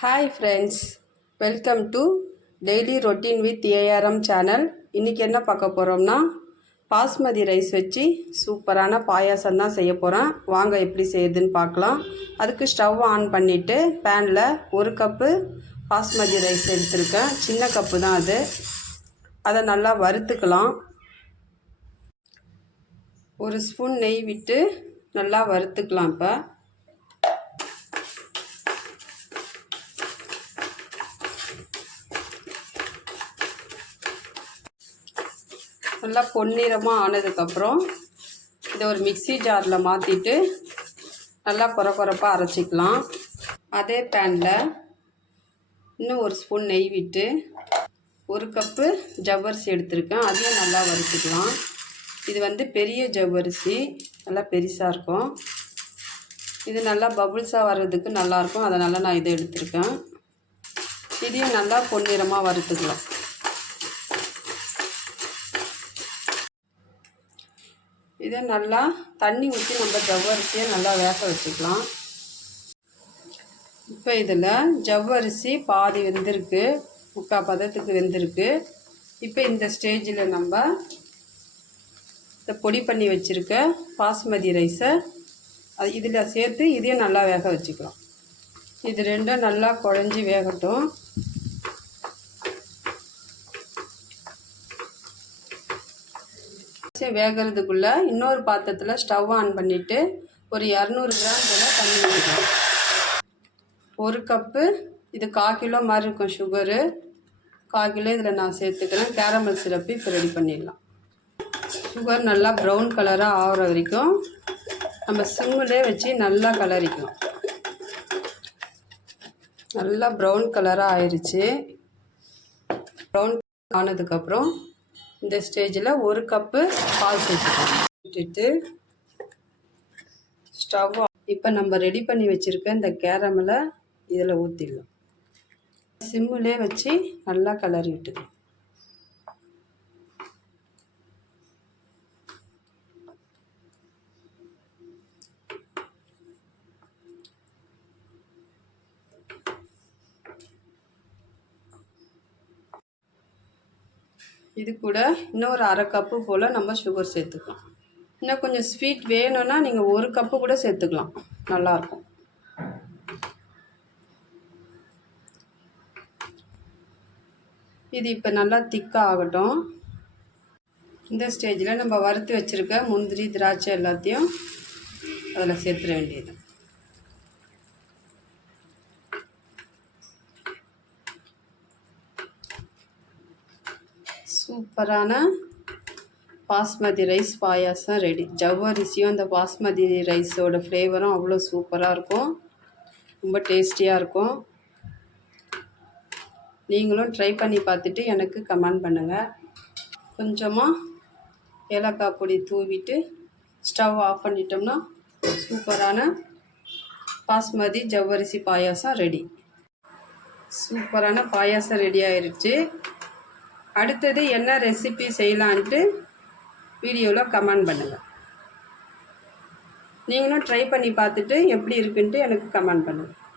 Hi friends, welcome to daily routine with ARM channel. இன்றைக்கி என்ன பார்க்க போகிறோம்னா பாஸ்மதி ரைஸ் வச்சு சூப்பரான பாயாசம் தான் செய்ய போகிறேன். வாங்க எப்படி செய்யுதுன்னு பார்க்கலாம். அதுக்கு ஸ்டவ் ஆன் பண்ணிவிட்டு பேனில் 1 கப்பு பாஸ்மதி ரைஸ் எடுத்துருக்கேன். சின்ன கப்பு தான் அது. அதை நல்லா வறுத்துக்கலாம். 1 ஸ்பூன் நெய் விட்டு நல்லா வறுத்துக்கலாம். இப்போ நல்லா பொன்னிறமாக ஆனதுக்கப்புறம் இதை ஒரு மிக்ஸி ஜாரில் மாற்றிட்டு நல்லா கொரப்பாக அரைச்சிக்கலாம். அதே பேனில் இன்னும் 1 ஸ்பூன் நெய் விட்டு 1 கப்பு ஜவ்வரிசி எடுத்திருக்கேன். அதையும் நல்லா வறுத்துக்கலாம். இது பெரிய ஜவ்வரிசி, நல்லா பெருசாக இருக்கும். இது நல்லா பபுள்ஸாக வர்றதுக்கு நல்லாயிருக்கும். அதனால் நான் இதை எடுத்திருக்கேன். இதையும் நல்லா பொன்னிறமாக வறுத்துக்கலாம். இதை நல்லா தண்ணி ஊற்றி நம்ம ஜவ்வரிசியை நல்லா வேக வச்சுக்கலாம். இப்போ இதில் ஜவ்வரிசி பாதி வெந்திருக்கு, 3/4 பதத்துக்கு வெந்திருக்கு. இப்போ இந்த ஸ்டேஜில் நம்ம இந்த பொடி பண்ணி வச்சுருக்க பாஸ்மதி ரைஸை இதில் சேர்த்து இதையும் நல்லா வேக வச்சுக்கலாம். இது ரெண்டும் நல்லா குழஞ்சி வேகட்டும். வேகிறதுக்குள்ளே இன்னொரு பாத்திரத்தில் ஸ்டவ் ஆன் பண்ணிவிட்டு ஒரு 200 கிராம் போல் தண்ணி ஊற்றிக்கலாம். 1 கப்பு, இது 1/4 கிலோ மாதிரி இருக்கும் சுகரு. 1/4 கிலோ இதில் நான் சேர்த்துக்கிறேன். கேரமல் சிரப்பு இப்போ ரெடி பண்ணிடலாம். சுகர் நல்லா ப்ரௌன் கலராக ஆகிற வரைக்கும் நம்ம சிம்மிலே வச்சு நல்லா கலரிக்கலாம். நல்லா ப்ரௌன் கலராக ஆயிடுச்சு. ப்ரௌன் ஆனதுக்கப்புறம் இந்த ஸ்டேஜில் 1 கப்பு பால் சேர்த்துக்கலாம். விட்டுட்டு ஸ்டவ் இப்போ நம்ம ரெடி பண்ணி வச்சுருக்க இந்த கேரமலை இதில் ஊற்றிடலாம். சிம்மிலே வச்சு நல்லா கலரி விட்டுக்கலாம். இது கூட இன்னொரு 1/2 கப்பு போல் நம்ம சுகர் சேர்த்துக்கலாம். இன்னும் கொஞ்சம் ஸ்வீட் வேணும்னா நீங்கள் 1 கப்பு கூட சேர்த்துக்கலாம், நல்லாயிருக்கும். இது இப்போ நல்லா திக்காக ஆகட்டும். இந்த ஸ்டேஜில் நம்ம வறுத்து வச்சுருக்க முந்திரி திராட்சை எல்லாத்தையும் அதில் சேர்த்துட வேண்டியது. சூப்பரான பாஸ்மதி ரைஸ் பாயாசம் ரெடி. ஜவ்வரிசியும் அந்த பாஸ்மதி ரைஸோட ஃப்ளேவரும் அவ்வளோ சூப்பராக இருக்கும். ரொம்ப டேஸ்டியாக இருக்கும். நீங்களும் ட்ரை பண்ணி பார்த்துட்டு எனக்கு கமெண்ட் பண்ணுங்கள். கொஞ்சமாக ஏலக்காய் பொடி தூவிட்டு ஸ்டவ் ஆஃப் பண்ணிட்டோம்னா சூப்பரான பாஸ்மதி ஜவ்வரிசி பாயாசம் ரெடி. சூப்பரான பாயாசம் ரெடி ஆயிடுச்சு. அடுத்தது என்ன ரெசிபி செய்யலான்ட்டு வீடியோவில் கமெண்ட் பண்ணுங்கள். நீங்களும் ட்ரை பண்ணி பார்த்துட்டு எப்படி இருக்குன்ட்டு எனக்கு கமெண்ட் பண்ணுங்கள்.